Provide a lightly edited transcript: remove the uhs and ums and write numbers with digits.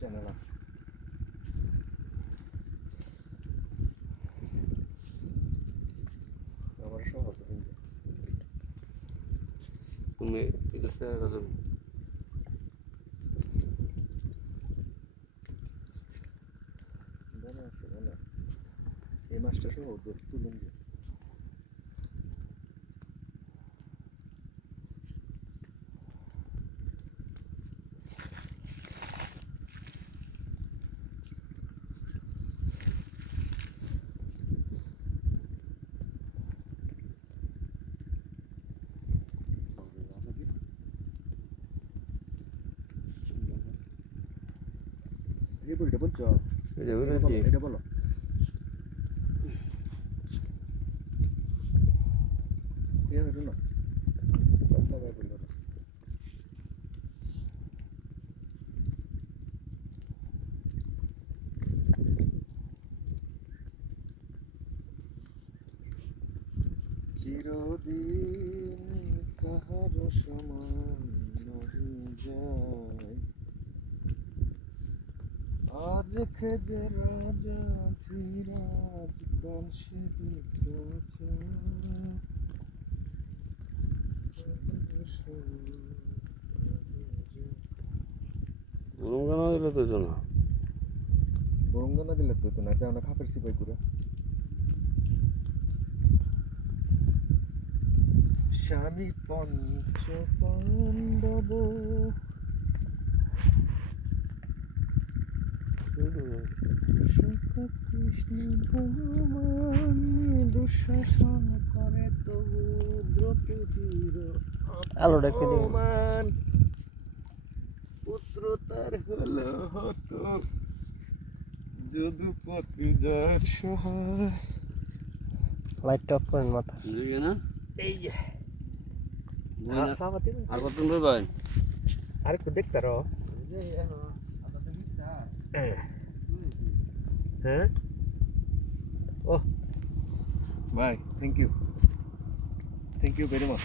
Channel আছে। আমার সহজ কিন্তু তুমি ঠিক আছে জানা আছে জানা এই মাছটা সহ তুলুন যে এই বলটা বলছো এটা বলো ইয়ে হইল না কথা ভাই বললো না চিরদিন কাহার সমান নহি যায় আজ খেজে রাজা ধীরাজ কাল সে গরম কেন দিলে তো না গরম গানা দিলে তো না এটা আমরা খাপের সিপাই করে স্বামী পঞ্চ পাণ্ডব কৃষ্ণ ভগবান দুঃশাসন করে তবু দ্রৌপদীর অপমান পুত্র তার হলো হত যদুপতি যার সহায় লাইট অফ করেন মাথা না এই যে আর কত ভাই আর একটু দেখতে রো হ্যাঁ ও bye thank you very much